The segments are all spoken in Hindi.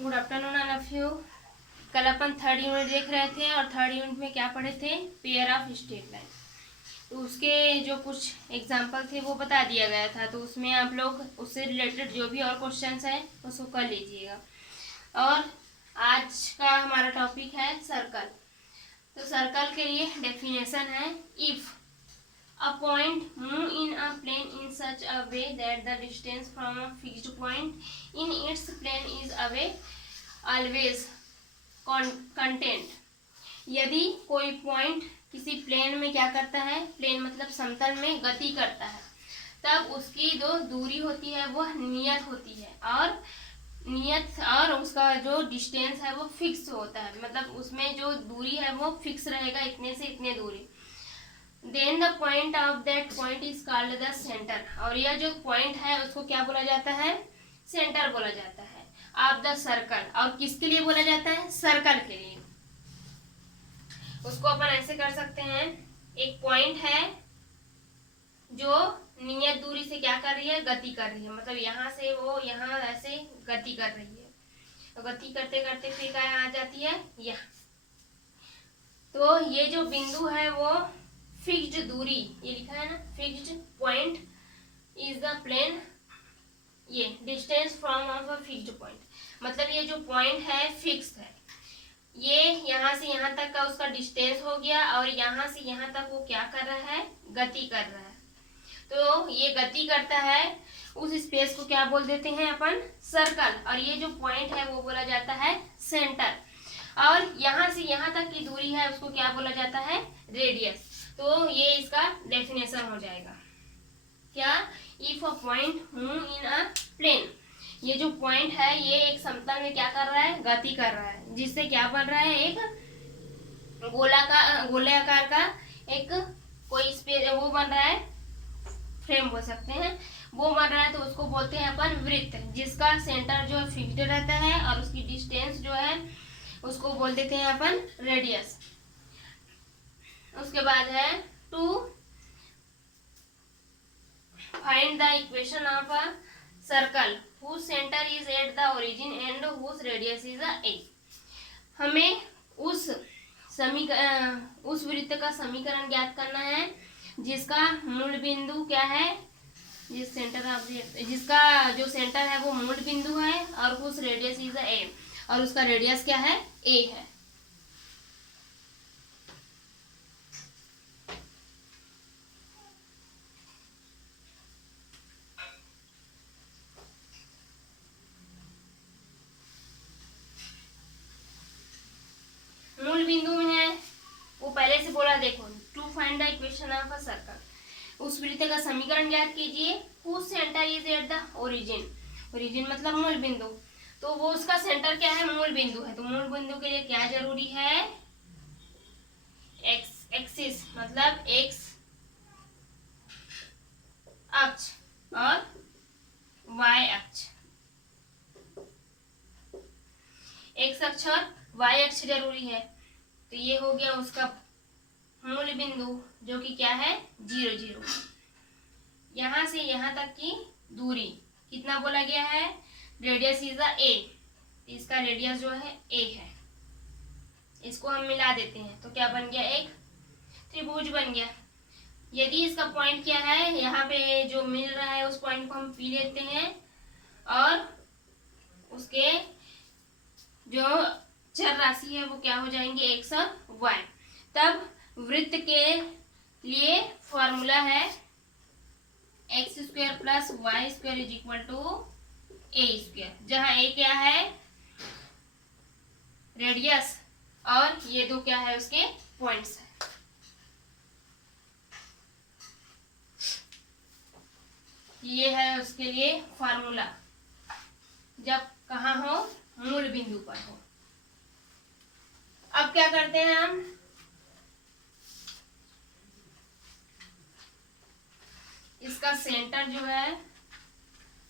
Good afternoon all of you. कल अपन थर्ड यूनिट देख रहे थे और थर्ड यूनिट में क्या पढ़े थे, पेयर ऑफ स्ट्रेट लाइन। तो उसके जो कुछ एग्जाम्पल थे वो बता दिया गया था, तो उसमें आप लोग उससे रिलेटेड जो भी और क्वेश्चंस हैं उसको कर लीजिएगा। और आज का हमारा टॉपिक है सर्कल। तो सर्कल के लिए डेफिनेशन है, if a point move in a plane in such a way that the distance from a fixed point in its plane is away always content। यदि कोई पॉइंट किसी प्लेन में क्या करता है, प्लेन मतलब समतल में गति करता है, तब उसकी जो दूरी होती है वह नियत होती है, और नियत और उसका जो डिस्टेंस है वो फिक्स होता है, मतलब उसमें जो दूरी है वो फिक्स रहेगा, इतने से इतने दूरी। Then the point of that point is called the centre. और यह जो पॉइंट है उसको क्या बोला जाता है, सेंटर बोला जाता है ऑफ द सर्कल। और किसके लिए बोला जाता है, सर्कल के लिए। उसको अपन ऐसे कर सकते हैं, एक पॉइंट है जो नियत दूरी से क्या कर रही है, गति कर रही है, मतलब यहाँ से वो यहाँ ऐसे गति कर रही है, तो गति करते करते फिर क्या आ जाती है, यहाँ। तो ये जो बिंदु है वो फिक्स्ड दूरी, ये लिखा है ना, fixed point is the plane, ये distance from of a fixed point, मतलब ये जो पॉइंट है फिक्स है, ये यहाँ से यहाँ तक का उसका डिस्टेंस हो गया, और यहाँ से यहाँ तक वो क्या कर रहा है, गति कर रहा है। तो ये गति करता है, उस स्पेस को क्या बोल देते हैं अपन, सर्कल। और ये जो पॉइंट है वो बोला जाता है सेंटर। और यहाँ से यहाँ तक की दूरी है उसको क्या बोला जाता है, रेडियस। तो ये इसका डेफिनेशन हो जाएगा क्या, if a point move in a plane, ये जो पॉइंट है ये एक समतल में क्या कर रहा है, गति कर रहा है, जिससे क्या बन रहा है, एक गोलाकार का एक कोई स्पेस वो बन रहा है, फ्रेम बोल सकते हैं, वो बन रहा है। तो उसको बोलते हैं अपन वृत्त, जिसका सेंटर जो है फिक्स्ड रहता है और उसकी डिस्टेंस जो है उसको बोल देते हैं अपन रेडियस। उसके बाद है to find the equation of a circle whose center is at the origin and whose radius is a। हमें उस वृत्त का समीकरण ज्ञात करना है जिसका मूल बिंदु क्या है, जिसका जो सेंटर है वो मूल बिंदु है, और उस रेडियस इज a, और उसका रेडियस क्या है, a है। मूल बिंदु में है वो पहले से बोला, देखो, to find the equation of a circle, उस वृत्त का समीकरण ज्ञात कीजिए, whose center is at the origin, origin मतलब मूल बिंदु, तो वो उसका सेंटर क्या है, मूल बिंदु है। तो मूल बिंदु के लिए क्या जरूरी है, एक्स एक्सिस मतलब एक्स अक्ष और वाई अक्ष, एक्स अक्ष और वाई अक्ष जरूरी है। तो ये हो गया उसका मूल बिंदु, जो कि क्या है, 0 0। यहाँ से यहाँ तक की दूरी कितना बोला गया है, रेडियस इज a, इसका रेडियस जो है a है। इसको हम मिला देते हैं तो क्या बन गया, एक त्रिभुज बन गया। यदि इसका पॉइंट क्या है, यहाँ पे जो मिल रहा है उस पॉइंट को हम पी लेते हैं, और उसके जो चर राशि है वो क्या हो जाएंगे, एक्स और वाई। तब वृत्त के लिए फॉर्मूला है x square plus Y square is equal to a square, जहाँ ए क्या है, रेडियस, और ये दो क्या है, उसके पॉइंट्स है। ये है उसके लिए फॉर्मूला, जब कहाँ हो, मूल बिंदु पर हो। अब क्या करते हैं हम, इसका सेंटर जो है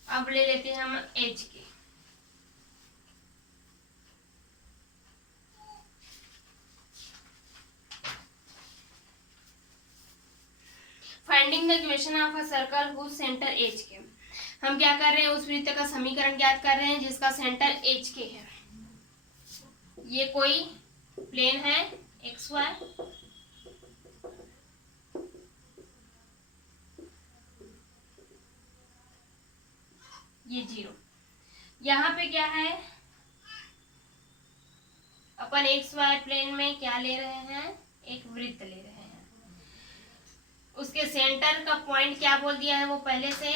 अब ले लेते हैं हम h k. Finding the equation of a circle whose centre h k, हम क्या कर रहे हैं, उस वृत्त का समीकरण ज्ञात कर रहे हैं जिसका सेंटर एच के है। ये कोई प्लेन है एक्स वाई, ये 0। यहाँ पे क्या है, अपन एक्स वाई प्लेन में क्या ले रहे हैं, एक वृत्त ले रहे हैं। उसके सेंटर का पॉइंट क्या बोल दिया है वो पहले से,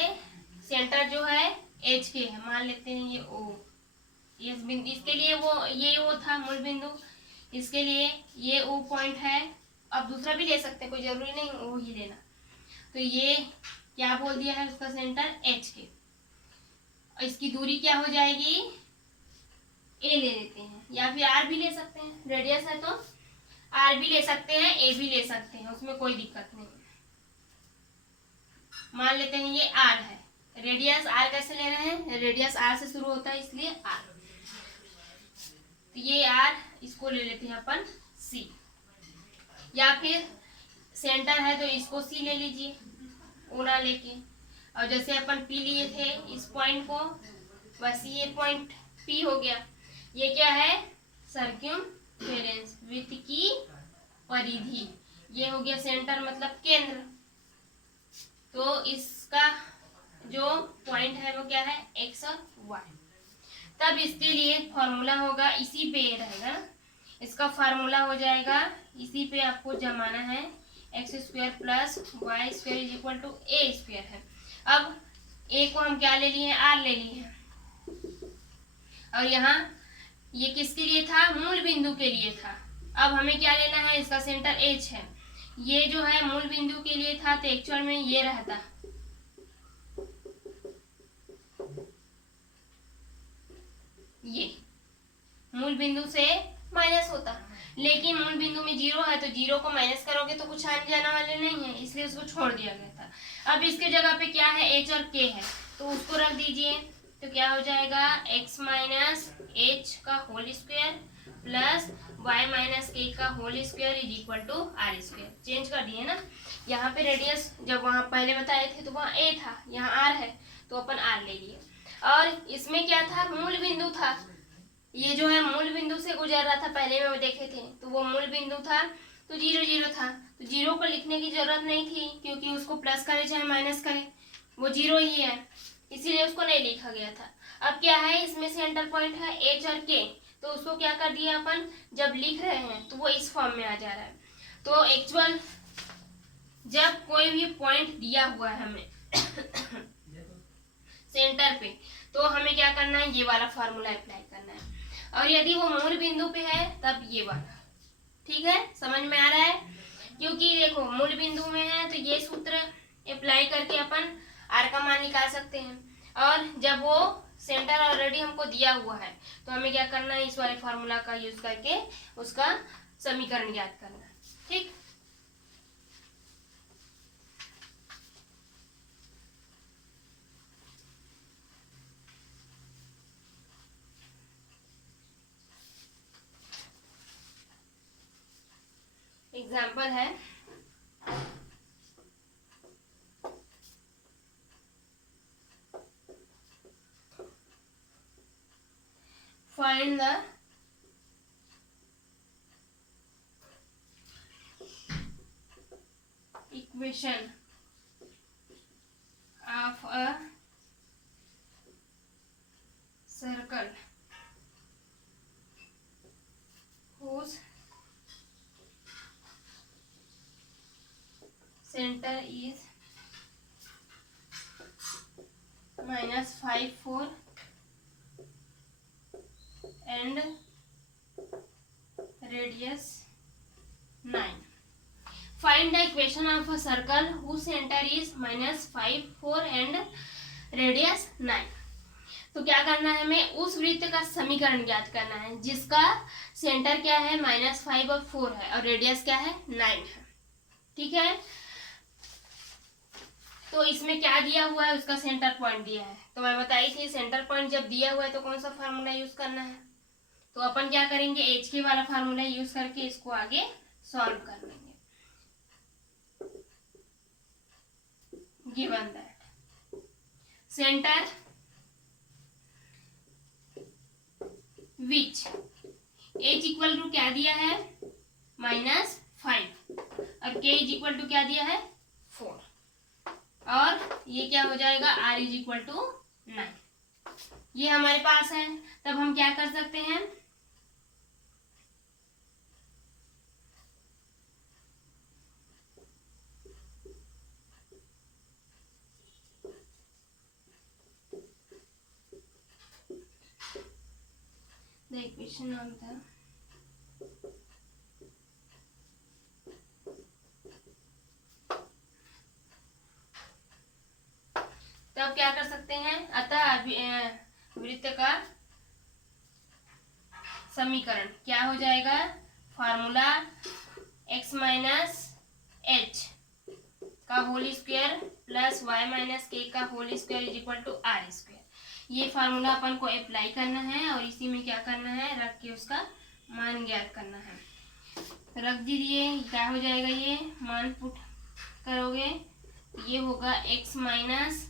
सेंटर जो है एच के है, मान लेते हैं ये ओ, इस बिंदु, इसके लिए वो ये ओ था मूल बिंदु, इसके लिए ये ओ पॉइंट है। अब दूसरा भी ले सकते हैं, कोई जरूरी नहीं ओ ही लेना। तो ये क्या बोल दिया है उसका सेंटर एच के, और इसकी दूरी क्या हो जाएगी, ए ले लेते हैं, या फिर आर भी ले सकते हैं, रेडियस है तो आर भी ले सकते हैं, ए भी ले सकते हैं, उसमें कोई दिक्कत नहीं। मान लेते हैं ये आर है, रेडियस आर कैसे ले रहे हैं, रेडियस आर से शुरू होता है इसलिए आर, तो ये आर, इसको ले लेते हैं अपन सी, या फिर सेंटर है तो इसको सी ले लीजिए ओ ना लेके, और जैसे अपन पी लिए थे इस पॉइंट को, वैसे ये पॉइंट पी हो गया। ये क्या है, सर्क्यूमफेरेंस, वृत्त की परिधि, ये हो गया सेंटर मतलब केंद्र। तो इसका जो पॉइंट है वो क्या है, एक्स और वाई। तब इसके लिए फॉर्मूला होगा, इसी पे रहेगा, इसका फार्मूला हो जाएगा, इसी पे आपको जमाना है, x square plus Y square is equal to a square है। अब ए को हम क्या ले लिए, आर ले लिए हैं, और यहाँ ये किसके लिए था, मूल बिंदु के लिए था। अब हमें क्या लेना है, इसका सेंटर एच है, ये जो है मूल बिंदु के लिए था, तो एक्चुअल में ये रहता, ये मूल बिंदु से माइनस होता, लेकिन मूल बिंदु में 0 है, तो 0 को माइनस करोगे तो कुछ आने जाने वाले नहीं है, इसलिए उसको छोड़ दिया गया था। अब इसके जगह पे क्या है, h और k है, तो उसको रख दीजिए, तो क्या हो जाएगा, x माइनस एच का whole square plus y minus k का whole square is equal to r square. Change कर दिए ना, यहाँ पे रेडियस जब वहां पहले बताए थे तो वहां a था, यहाँ r है, तो अपन r ले लिए। और इसमें क्या था, मूल बिंदु था, ये जो है मूल बिंदु से गुजर रहा था, पहले में देखे थे, तो वो मूल बिंदु था, तो 0 0 था, तो 0 को लिखने की जरूरत नहीं थी, क्योंकि उसको प्लस करे चाहे माइनस करे वो 0 ही है, इसीलिए उसको नहीं लिखा गया था। अब क्या है, इसमें सेंटर पॉइंट है एच और के, तो उसको क्या कर दिया अपन, जब लिख रहे हैं तो वो इस फॉर्म में आ जा रहा है। तो एक्चुअल जब कोई भी पॉइंट दिया हुआ है हमें सेंटर पे, तो हमें क्या करना है, ये वाला फार्मूला अप्लाई करना है, और यदि वो मूल बिंदु पे है तब ये वाला। ठीक है, समझ में आ रहा है, क्योंकि देखो मूल बिंदु में है तो ये सूत्र अप्लाई करके अपन आर का मान निकाल सकते हैं, और जब वो सेंटर ऑलरेडी हमको दिया हुआ है तो हमें क्या करना है, इस वाले फार्मूला का यूज करके उसका समीकरण ज्ञात करना है। ठीक, एग्जाम्पल है, find the equation of a circle whose center is -5 4 and radius 9. Find the equation of a circle whose center is -5 4 and radius 9. तो क्या करना है, हमें उस वृत्त का समीकरण ज्ञात करना है जिसका सेंटर क्या है, -5 और 4 है, और रेडियस क्या है, 9 है। ठीक है, तो इसमें क्या दिया हुआ है, उसका सेंटर पॉइंट दिया है, तो मैं बताई थी सेंटर पॉइंट जब दिया हुआ है तो कौन सा फार्मूला यूज करना है, तो अपन क्या करेंगे, एच के वाला फार्मूला यूज करके इसको आगे सॉल्व कर लेंगे। Given that centre which h equal to क्या दिया है -5 और k इज इक्वल टू क्या दिया है 4 और ये क्या हो जाएगा r इज इक्वल टू 9। ये हमारे पास है। तब हम क्या कर सकते हैं the equation of the तब क्या कर सकते हैं अतः वृत्त का समीकरण क्या हो जाएगा फार्मूला x माइनस एच का whole square plus y minus k का whole square is equal to r square. ये फार्मूला अपन को अप्लाई करना है और इसी में क्या करना है रख के उसका मान ज्ञात करना है। रख दीजिए क्या हो जाएगा ये मान पुट करोगे ये होगा x माइनस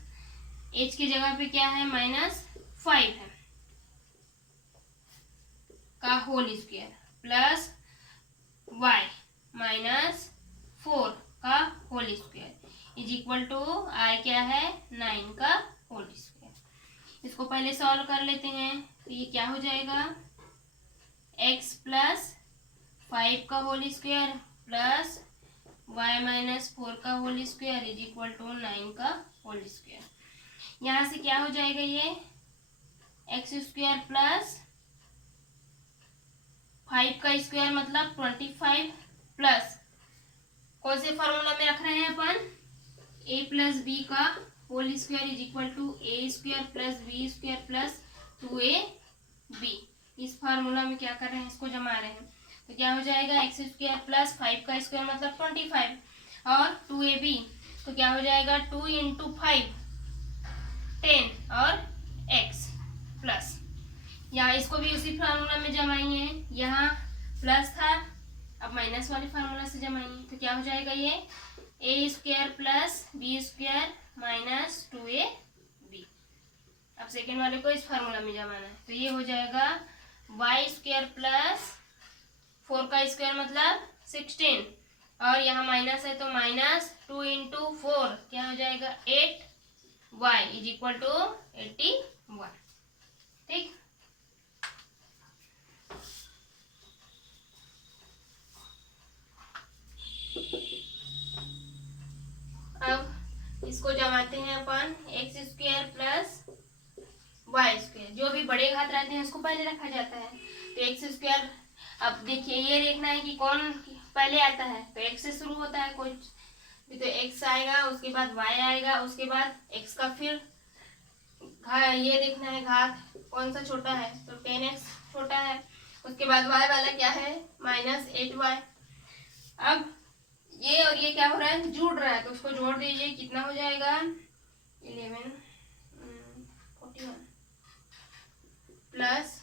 एच की जगह पे क्या है -5 है का होल स्क्वायर प्लस y -4 का whole square is equal to I क्या है 9 का होल स्क्वायर। इसको पहले सॉल्व कर लेते हैं तो ये क्या हो जाएगा x प्लस 5 का होल स्क्वायर प्लस y -4 का whole square is equal to 9 का होल स्क्वायर। यहाँ से क्या हो जाएगा ये एक्स स्क्वायर प्लस 5 का स्क्वायर मतलब 25 प्लस कौन से फॉर्मूला में रख रहे हैं अपन a प्लस बी का whole square is equal to a square plus B square plus 2ab। इस फार्मूला में क्या कर रहे हैं इसको जमा रहे हैं तो क्या हो जाएगा एक्स स्क्वायर प्लस 5 का स्क्वायर मतलब 25 और 2ab तो क्या हो जाएगा 2 × 5 10 और x प्लस यहाँ इसको भी उसी फार्मूला में जमाएंगे यहाँ प्लस था अब माइनस वाले फार्मूला से जमाएंगे तो क्या हो जाएगा ये A square plus B square minus 2ab। अब सेकेंड वाले को इस फार्मूला में जमाना है तो ये हो जाएगा वाई स्क्वायर प्लस 4 का स्क्वायर मतलब 16 और यहाँ माइनस है तो -2 × 4 क्या हो जाएगा 8 y इज इक्वल टू 81। ठीक अब इसको जमाते हैं अपन X square plus Y square जो भी बड़े घात रहते हैं उसको पहले रखा जाता है तो एक्स स्क्वायर। अब देखिए ये देखना है कि कौन पहले आता है तो एक्स से शुरू होता है कोई तो x आएगा उसके बाद y आएगा उसके बाद x का फिर ये देखना है घात कौन सा छोटा है तो 10x छोटा है उसके बाद y वाला क्या है -8y। अब ये और ये क्या हो रहा है जुड़ रहा है तो उसको जोड़ दीजिए कितना हो जाएगा 41 प्लस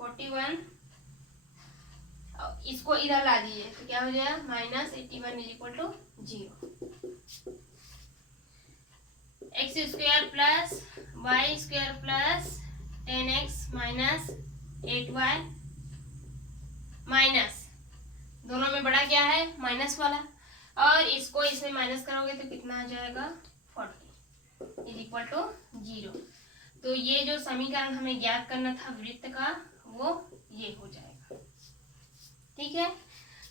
41 इसको इधर ला दीजिए तो क्या हो जाएगा -81 is equal to 0। X square plus Y square plus 10x minus 8y minus दोनों में बड़ा क्या है माइनस वाला और इसको इसमें माइनस करोगे तो कितना आ जाएगा 40 इज इक्वल टू 0। तो ये जो समीकरण हमें ज्ञात करना था वृत्त का वो ये हो जाएगा। ठीक है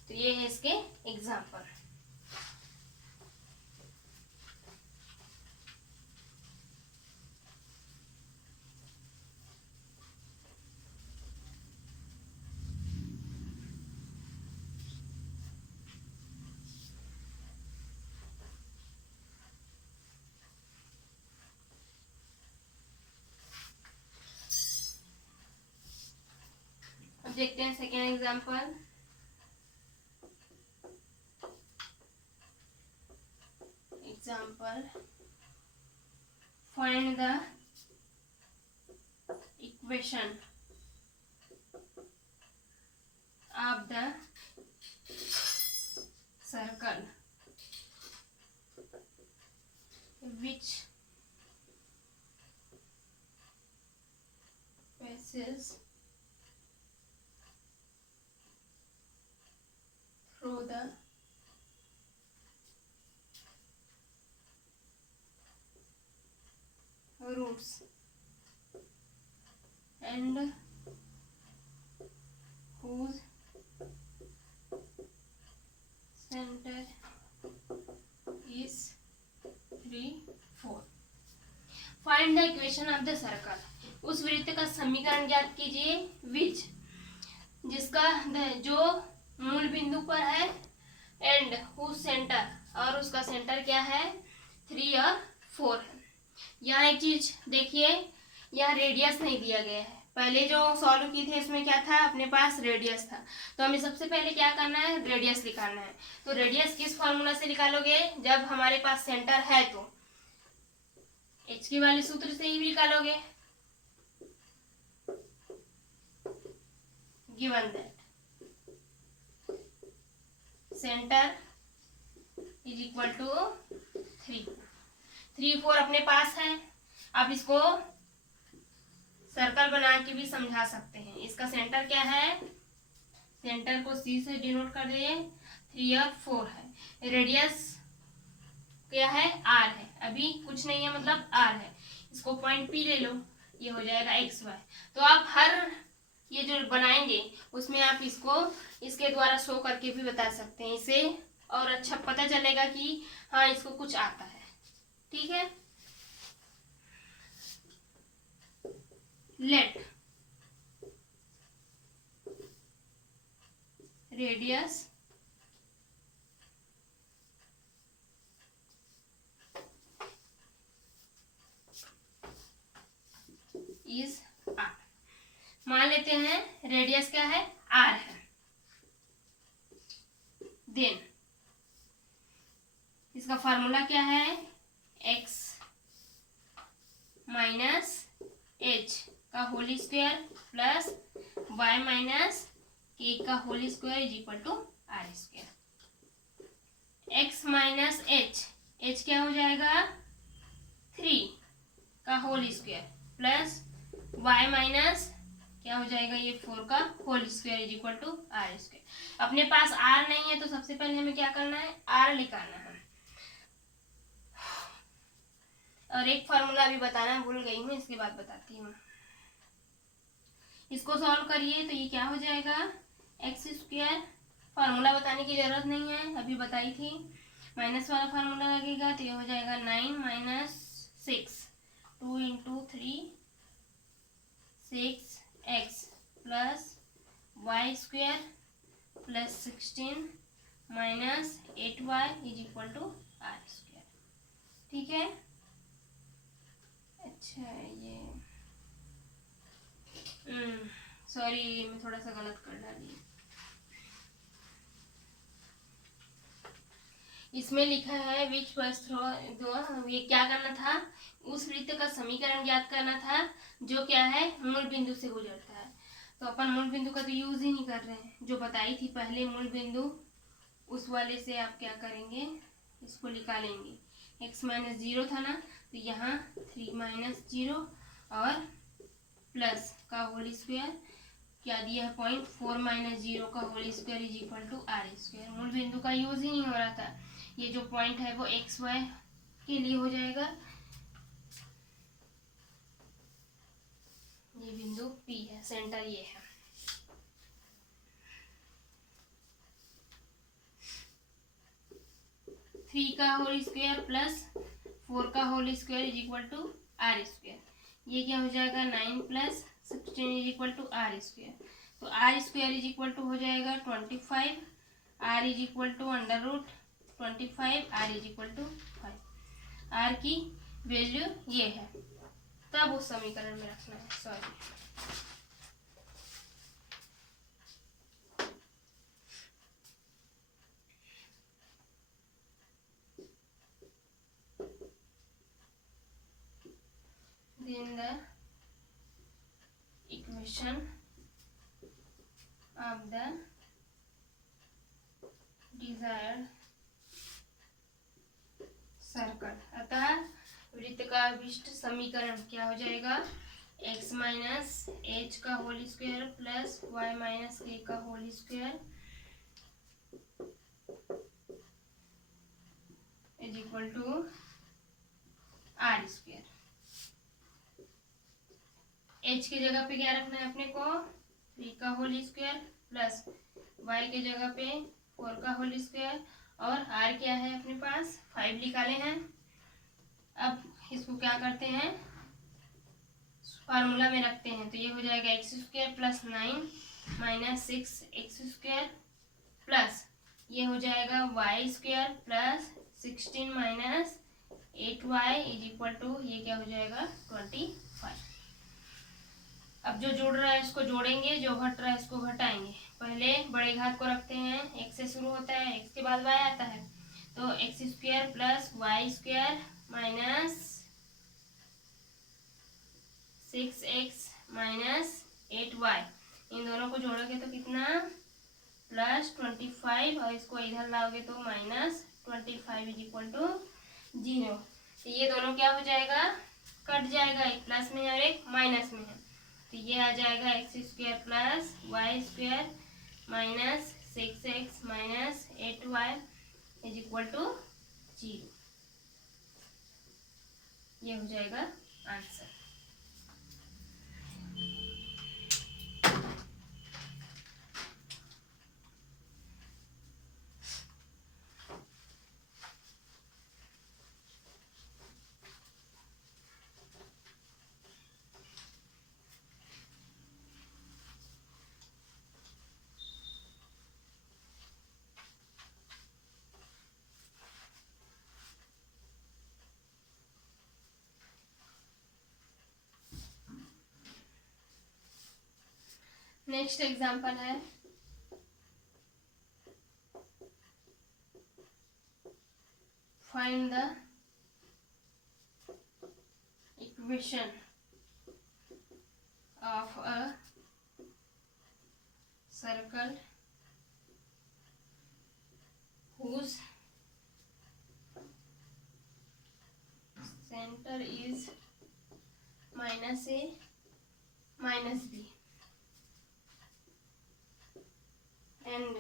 तो ये है इसके एग्जाम्पल। अब देखते हैं second example. Example, find the equation of the circle which passes roots and whose center is 3, 4. Find the equation of the circle. उस वृत्त का समीकरण ज्ञात कीजिए विच जिसका जो मूल बिंदु पर है एंड whose सेंटर और उसका सेंटर क्या है 3 और 4 है. यहाँ एक चीज देखिए, यहाँ रेडियस नहीं दिया गया है. पहले जो सॉल्व की थी इसमें क्या था, अपने पास रेडियस था. तो हमें सबसे पहले क्या करना है, रेडियस निकालना है. तो रेडियस किस फॉर्मूला से निकालोगे, जब हमारे पास सेंटर है तो h की वाले सूत्र से ही निकालोगे. Given that centre is equal to 3, 3, 4 अपने पास है. अब इसको सर्कल बना के भी समझा सकते हैं. इसका सेंटर क्या है, सेंटर को C से डिनोट कर दिए, 3 और 4 है. रेडियस क्या है, R है. अभी कुछ नहीं है मतलब R है. इसको पॉइंट P ले लो, ये हो जाएगा XY. तो आप हर ये जो बनाएंगे उसमें आप इसको इसके द्वारा शो करके भी बता सकते हैं. इसे और अच्छा पता चलेगा कि हाँ इसको कुछ आता है. ठीक है. Let radius is R. मान लेते हैं रेडियस क्या है, R है. देन इसका फॉर्मूला क्या है, x माइनस h का whole square plus y minus k का whole square is equal to R square. x minus h क्या हो जाएगा 3 का whole square plus y minus क्या हो जाएगा ये 4 का whole square is equal to R square. अपने पास R नहीं है तो सबसे पहले हमें क्या करना है, R निकालना है. और एक फार्मूला अभी बताना भूल गई हूँ, इसके बाद बताती हूँ. इसको सॉल्व करिए तो ये क्या हो जाएगा, एक्स स्क्वायर. फार्मूला बताने की जरूरत नहीं है, अभी बताई थी. माइनस वाला फार्मूला लगेगा तो ये हो जाएगा 9 minus 6, 2 into 3 6x plus Y square plus 16 minus 8y is equal to R square. ठीक है. अच्छा ये सॉरी मैं थोड़ा सा गलत कर डाली. इसमें लिखा है विच पास थ्रू दो. ये क्या करना था, उस वृत्त का समीकरण ज्ञात करना था जो क्या है मूल बिंदु से गुजरता है. तो अपन मूल बिंदु का तो यूज ही नहीं कर रहे हैं. जो बताई थी पहले मूल बिंदु उस वाले से आप क्या करेंगे, इसको निकालेंगे. x माइनस 0 था ना, तो यहाँ 3 माइनस 0 और प्लस का होल स्क्वायर क्या दिया है 0.4 माइनस 0 का whole square is equal to R square. मूल बिंदु का यूज ही नहीं हो रहा था. ये जो पॉइंट है वो एक्स वाई के लिए हो जाएगा. ये बिंदु P है, सेंटर ये है. थ्री का होल स्क्वायर प्लस 4 का whole square is equal to R square. ये क्या हो जाएगा 9 plus 16 is equal to R square. तो R square is equal to हो जाएगा 25. R is equal to under root 25, R is equal to 5. R की वैल्यू ये है, तब उस समीकरण में रखना है. Sorry then the equation of the desired circle. अतः वृत्त का अभिष्ट समीकरण क्या हो जाएगा, x माइनस h का whole square plus y minus k का whole square is equal to R square. H की जगह पे क्या रखना है अपने को, 3 का होल स्क्वायर प्लस वाई के जगह पे 4 का होल स्क्वायर, और आर क्या है अपने पास 5 निकाले हैं। अब इसको क्या करते हैं, फार्मूला में रखते हैं, तो ये हो जाएगा x square plus 9 minus 6 x square plus ये हो जाएगा y square plus 16 minus 8y is equal to ये क्या हो जाएगा 25। अब जो जुड़ रहा है इसको जोड़ेंगे, जो घट रहा है इसको घटाएंगे। पहले बड़े घात को रखते हैं, x से शुरू होता है, x के बाद y आता है, तो x square plus Y square minus 6x minus 8y, इन दोनों को जोड़ोगे तो कितना प्लस 25, और इसको इधर लाओगे तो माइनस 25 इज इक्वल टू 0। तो ये दोनों क्या हो जाएगा, कट जाएगा, एक प्लस में है और एक माइनस में है, तो ये आ जाएगा x square plus Y square minus 6x minus 8y is equal to 0। ये हो जाएगा आंसर। नेक्स्ट एग्जांपल है find the equation of a circle whose center is minus a minus b and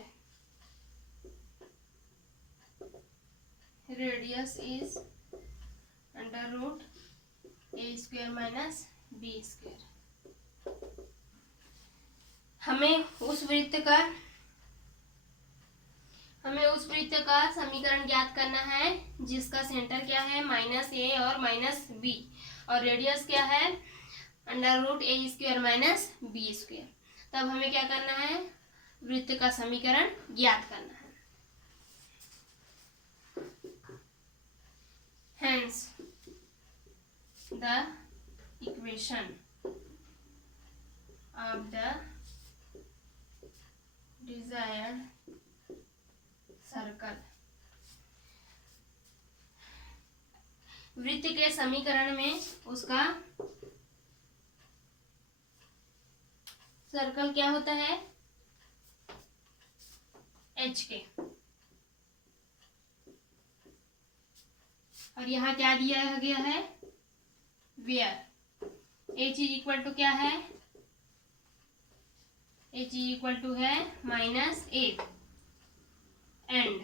radius is under root a square minus b square। हमें उस वृत्त का समीकरण ज्ञात करना है जिसका सेंटर क्या है माइनस ए और माइनस बी, और रेडियस क्या है under root A square minus B square. तब हमें क्या करना है, वृत्त का समीकरण ज्ञात करना है। Hence the equation of the desired circle, वृत्त के समीकरण में उसका सर्कल क्या होता है एच के, और यहाँ क्या दिया गया है where h is equal to क्या है, एच इज इक्वल टू है minus a and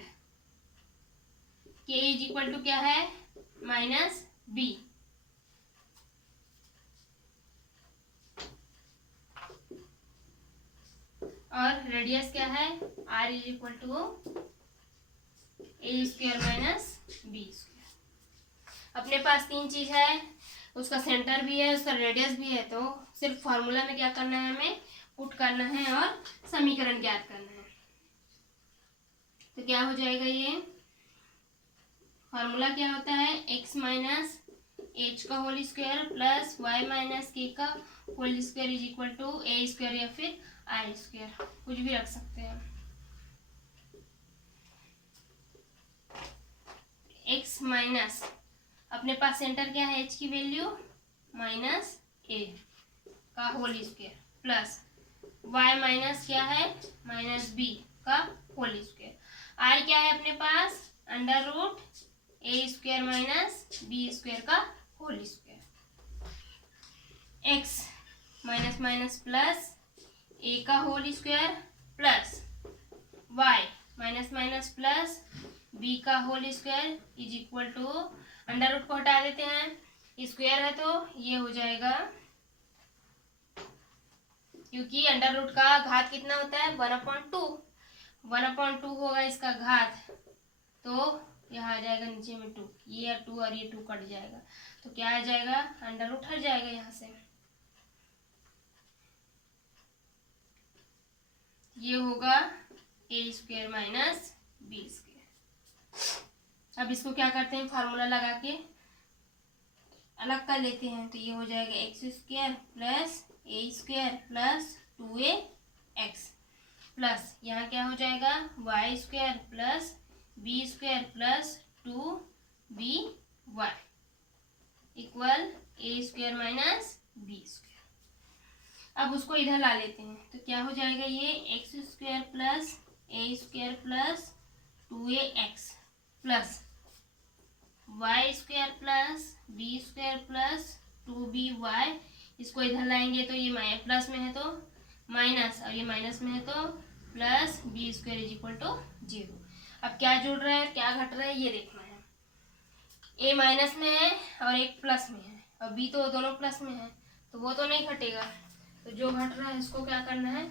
k is equal to क्या है माइनस बी। और रेडियस क्या है r is equal to a square minus B square. अपने पास तीन चीज है, उसका सेंटर भी है, उसका रेडियस भी है, तो सिर्फ फॉर्मूला में क्या करना है हमें पुट करना है और समीकरण ज्ञात करना है। तो क्या हो जाएगा, ये फॉर्मूला क्या होता है x माइनस एच का whole square plus y minus k का whole square is equal to a square या फिर आई स्क्वायर, कुछ भी रख सकते हैं। x माइनस अपने पास सेंटर क्या है h की वैल्यू माइनस ए का whole square plus y minus क्या है माइनस बी का होल स्क्वायर, आई क्या है अपने पास under root A square minus B square का whole square, x minus minus plus A का whole square plus y minus minus plus B का whole square is equal to, under root को हटा देते हैं, स्क्वायर है तो ये हो जाएगा क्योंकि अंडर रूट का घात कितना होता है 1/2। 1/2 होगा इसका घात, तो यहाँ आ जाएगा नीचे में 2, ये 2 और ये 2 कट जाएगा, तो क्या आ जाएगा अंडर रूट हट जाएगा यहाँ से। ये होगा a² माइनस b²। अब इसको क्या करते हैं, फार्मूला लगा के अलग कर लेते हैं, तो ये हो जाएगा x² plus a² plus 2ax plus यहाँ क्या हो जाएगा y² plus b² plus 2by equal a² minus b²। अब उसको इधर ला लेते हैं, तो क्या हो जाएगा ये x² plus a² plus 2ax plus y² plus b² plus 2by। इसको इधर लाएंगे तो ये प्लस में है तो माइनस, और ये माइनस में है तो प्लस b² = 0। अब क्या जुड़ रहा है क्या घट रहा है ये देखना है। a माइनस में है और एक प्लस में है, और b तो दोनों प्लस में है, तो वो तो नहीं घटेगा। तो जो घट रहा है इसको क्या करना है,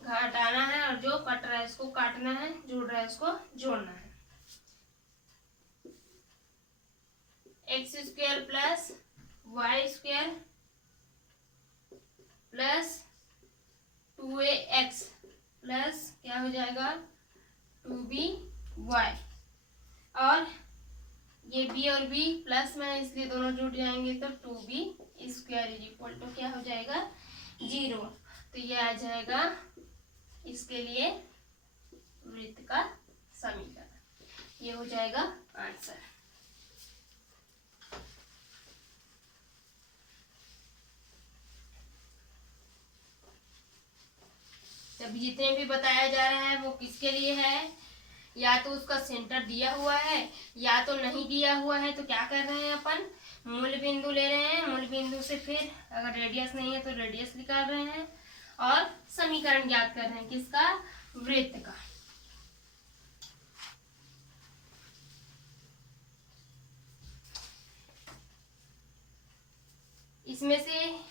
घटाना है, और जो कट रहा है इसको काटना है, जुड़ रहा है इसको जोड़ना है। x² plus y² plus 2ax plus क्या हो जाएगा 2by, और ये b और b प्लस में है इसलिए दोनों जुड़ जाएंगे, तो 2b² = क्या हो जाएगा 0। तो ये आ जाएगा इसके लिए वृत्त का समीकरण, ये हो जाएगा आंसर। अभी जितने भी बताया जा रहा है वो किसके लिए है, या तो उसका सेंटर दिया हुआ है या तो नहीं दिया हुआ है, तो क्या कर रहे हैं अपन मूल बिंदु ले रहे हैं, मूल बिंदु से फिर अगर रेडियस नहीं है तो रेडियस निकाल रहे हैं, और समीकरण ज्ञात कर रहे हैं किसका, वृत्त का। इसमें से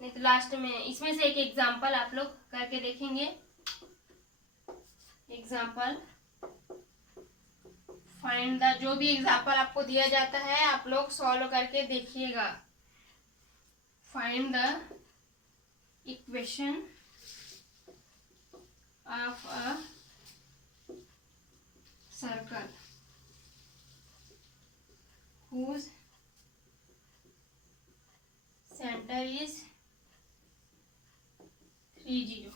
नहीं तो लास्ट में इसमें से एक एग्जाम्पल आप लोग करके देखेंगे। एग्जाम्पल फाइंड द, जो भी एग्जाम्पल आपको दिया जाता है आप लोग सॉल्व करके देखिएगा। Find the equation of a circle whose center is 3, 0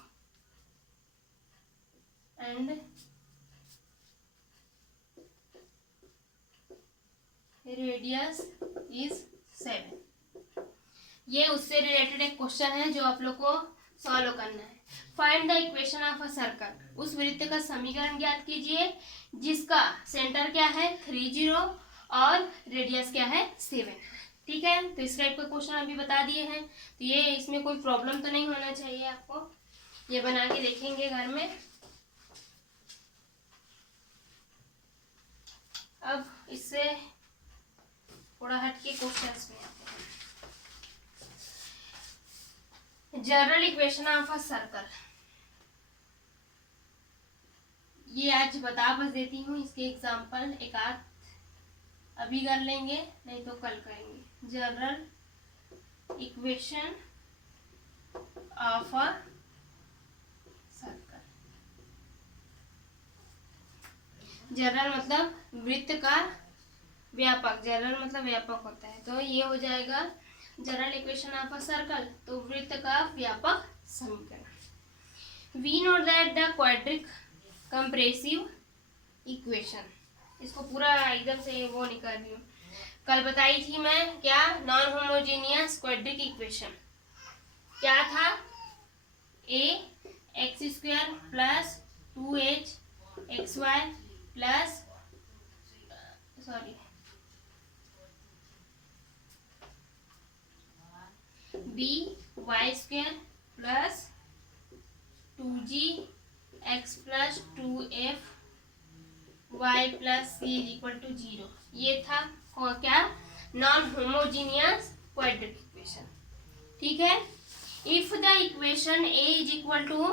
and radius is 7। ये उससे रिलेटेड एक क्वेश्चन है जो आप लोग को सॉल्व करना है। Find the equation of a circle, उस वृत्त का समीकरण ज्ञात कीजिए जिसका सेंटर क्या है 3, 0 और रेडियस क्या है 7। ठीक है, तो इस टाइप का क्वेश्चन अभी बता दिए हैं, तो ये इसमें कोई प्रॉब्लम तो नहीं होना चाहिए आपको। ये बना के देखेंगे घर में। अब इससे थोड़ा हटके क्वेश्चंस में आते हैं। General equation of a circle, ये आज बता बस देती हूँ, इसके एग्जांपल एक आध अभी कर लेंगे नहीं तो कल करेंगे। General equation of a circle, general मतलब वृत्त का व्यापक, जनरल मतलब व्यापक होता है, तो ये हो जाएगा general equation of a circle, तो वृत्त का व्यापक समीकरण। We know that the quadric compressive equation, इसको पूरा एकदम से वो नहीं कर रही हूँ, कल बताई थी मैं क्या, नॉन होमोजेनियस क्वाड्रिक इक्वेशन क्या था, ax² plus 2hxy plus by² plus 2gx plus 2fy plus c = 0। ये था और क्या, नॉन होमोजीनियस क्वाड्रिक इक्वेशन। ठीक है, if the equation A is equal to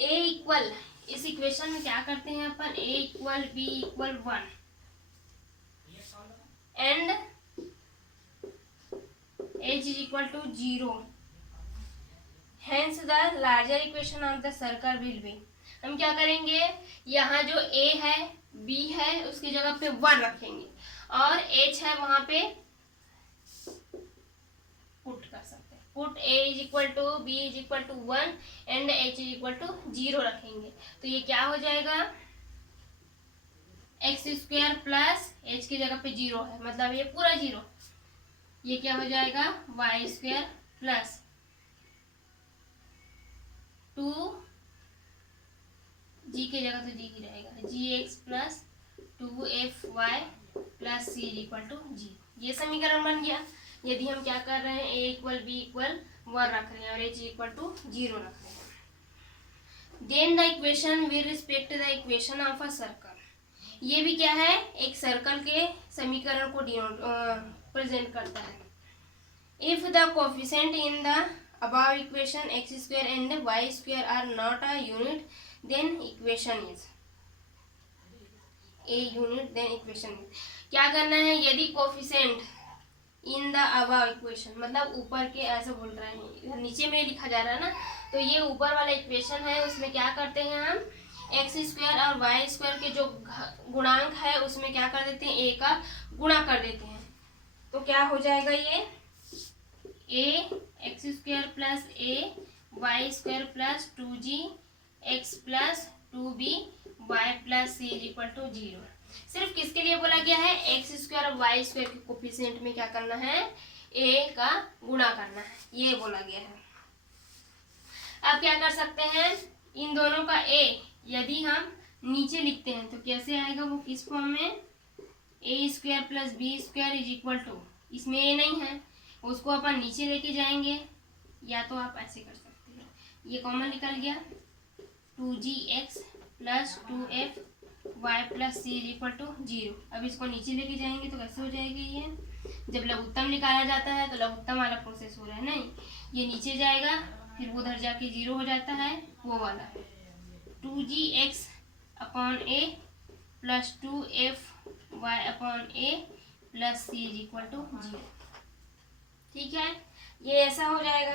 A equal, इस इक्वेशन में क्या करते हैं अपन, A equal B equal 1 and H is equal to 0, hence the larger equation of the circle will be. हम क्या करेंगे, यहाँ जो ए है बी है उसकी जगह पे 1 रखेंगे और एच है वहां पे पुट कर सकते हैं, put a is equal to b is equal to 1 and H is equal to 0 रखेंगे। तो ये क्या हो जाएगा, एक्स स्क्वायर प्लस एच की जगह पे 0 है, मतलब ये पूरा 0, ये क्या हो जाएगा वाई स्क्वायर प्लस 2 जी की जगह तो जी ही रहेगा, G X plus 2fy plus C equal to 0। ये समीकरण बन गया। यदि हम क्या कर रहे हैं, ए इक्वल बी इक्वल 1 रख रहे हैं और एच इक्वल टू 0 रख रहे हैं। Then the equation with respect the equation of a circle. ये भी क्या है, एक सर्कल के समीकरण को प्रेजेंट करता है। If the coefficient in the above equation x square and y square are not a unit, then equation is a unit, then equation is। क्या करना है, यदि coefficient in the above equation, मतलब ऊपर के, ऐसे बोल रहे हैं नीचे में लिखा जा रहा है ना, तो ये ऊपर वाला इक्वेशन है उसमें क्या करते हैं हम, एक्स स्क्वायर और वाई स्क्वायर के जो गुणांक है उसमें क्या कर देते हैं, ए का गुणा कर देते हैं। तो क्या हो जाएगा, ये A X square plus A Y square plus 2g X plus 2b Y plus C is equal to 0। सिर्फ किसके लिए बोला गया है, एक्स स्क्वायर और वाई स्क्वायर के कोफिशिएंट में क्या करना है, ए का गुणा करना है, ये बोला गया है। अब क्या कर सकते हैं, इन दोनों का ए यदि हम नीचे लिखते हैं तो कैसे आएगा, वो किस फॉर्म में, A square plus B square is equal to, इसमें ए नहीं है उसको अपन नीचे लेके जाएंगे, या तो आप ऐसे कर सकते हैं, ये कॉमन निकल गया 2gx plus 2f y plus C is equal to 0। अब इसको नीचे लेके जाएंगे तो कैसे हो जाएगा, ये जब लघुत्तम निकाला जाता है तो लघुत्तम वाला प्रोसेस हो रहा है, नहीं ये नीचे जाएगा फिर उधर जाके 0 हो जाता है, वो वाला 2gx upon a plus 2fy upon a plus C is equal to 0। ठीक है, ये ऐसा हो जाएगा।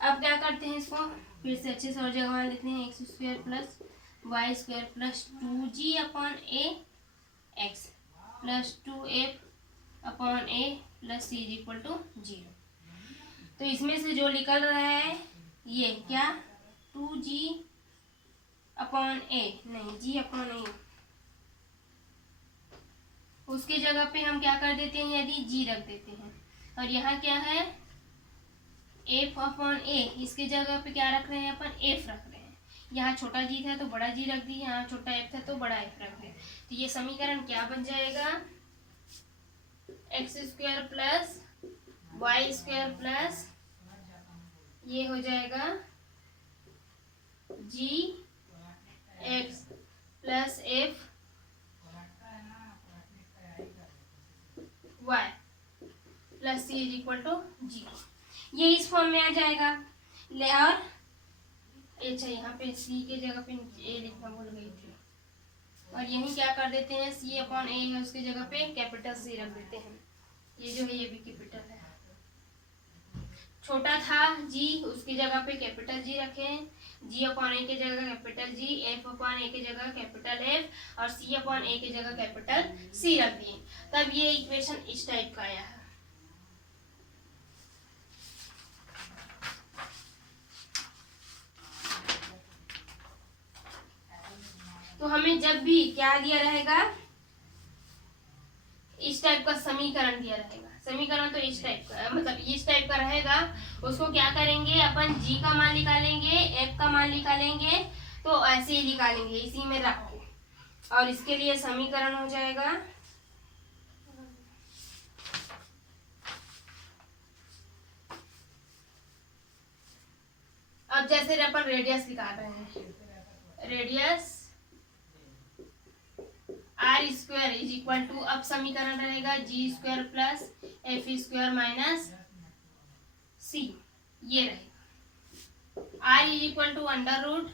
अब क्या करते हैं, इसको फिर से अच्छे से और जगह लेते हैं, x square plus Y square plus 2g upon a x plus 2f upon a plus C is equal to 0। तो इसमें से जो निकल रहा है ये क्या, 2g अपॉन ए, नहीं g अपॉन ए, उसकी जगह पे हम क्या कर देते हैं, यदि g रख देते हैं, और यहाँ क्या है एफ अपॉन ए, इसके जगह पे क्या रख रहे हैं अपन, एफ रख रहे हैं। यहाँ छोटा जी था तो बड़ा जी रख दिए, यहाँ छोटा एफ था तो बड़ा एफ रख दिए। तो ये समीकरण क्या बन जाएगा, x square plus Y square plus ये हो जाएगा G X plus F Y plus C is equal to 0। ये इस फॉर्म में आ जाएगा। ले और अच्छा, यहाँ पे सी के जगह पे ए लिखना भूल गई थी, और यहीं क्या कर देते हैं, सी अपॉन ए है उसकी जगह पे कैपिटल सी रख देते हैं। ये जो है ये भी कैपिटल है, छोटा था जी उसकी जगह पे कैपिटल जी रखें, जी अपॉन ए की जगह कैपिटल जी, एफ अपॉन ए की जगह कैपिटल एफ और सी अपॉन ए की जगह कैपिटल सी रख दिए। तब ये इक्वेशन इस टाइप का आया है। तो हमें जब भी क्या दिया रहेगा, इस टाइप का समीकरण दिया रहेगा, समीकरण तो इस टाइप का मतलब इस टाइप का रहेगा, उसको क्या करेंगे अपन, जी का मान निकालेंगे, एफ का मान निकालेंगे, तो ऐसे ही निकालेंगे इसी में रख के, और इसके लिए समीकरण हो जाएगा अब जैसे अपन रेडियस निकाल रहे हैं, radius R square is equal to, अब समीकरण रहेगा G square plus F square minus C, ये रहेगा। Equal to under root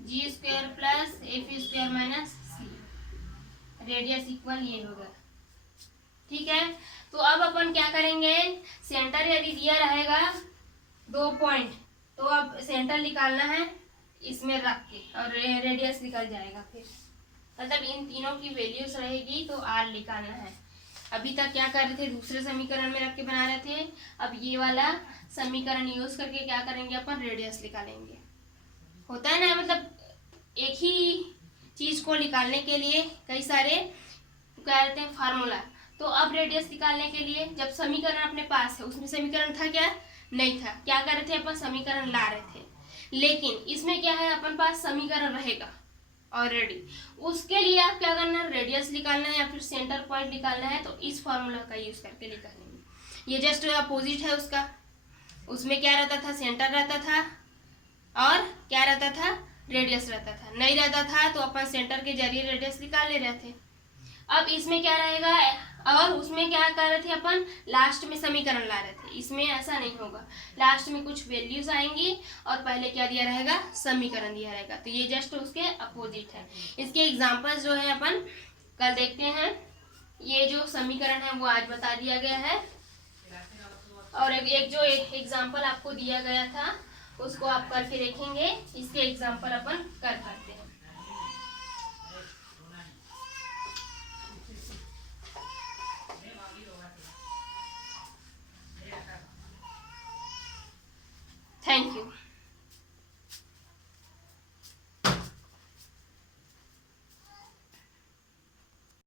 G square plus F square minus C, radius equal ये होगा। ठीक है, तो अब अपन क्या करेंगे, सेंटर यदि दिया रहेगा 2 पॉइंट, तो अब सेंटर निकालना है इसमें रख के और रेडियस निकल जाएगा। फिर मतलब इन तीनों की वैल्यूज रहेगी तो आर निकालना है। अभी तक क्या कर रहे थे, दूसरे समीकरण में रख के बना रहे थे, अब ये वाला समीकरण यूज करके क्या करेंगे अपन, रेडियस निकालेंगे। होता है ना, मतलब एक ही चीज को निकालने के लिए कई सारे क्या कहते हैं फार्मूला। तो अब रेडियस निकालने के लिए जब समीकरण अपने पास है, उसमें समीकरण था क्या, नहीं था, क्या कर रहे थे अपन, समीकरण ला रहे थे। लेकिन इसमें क्या है, अपन पास समीकरण रहेगा ऑलरेडी, उसके लिए आप क्या करना है, रेडियस निकालना है या फिर सेंटर पॉइंट निकालना है, तो इस फॉर्मूला का यूज करके निकालेंगे। ये जस्ट अपोजिट है उसका, उसमें क्या रहता था, सेंटर रहता था और क्या रहता था, रेडियस रहता था। नहीं रहता था तो अपन सेंटर के जरिए रेडियस निकाल ले रहे थे। अब इसमें क्या रहेगा, और उसमें क्या कर रहे थे अपन, लास्ट में समीकरण ला रहे थे। इसमें ऐसा नहीं होगा, लास्ट में कुछ वैल्यूज आएंगी और पहले क्या दिया रहेगा, समीकरण दिया रहेगा। तो ये जस्ट उसके अपोजिट है। इसके एग्जांपल्स जो है अपन कल देखते हैं। ये जो समीकरण है वो आज बता दिया गया है, और एक जो एग्जाम्पल आपको दिया गया था उसको आप करके देखेंगे। इसके एग्जाम्पल अपन कर सकते हैं।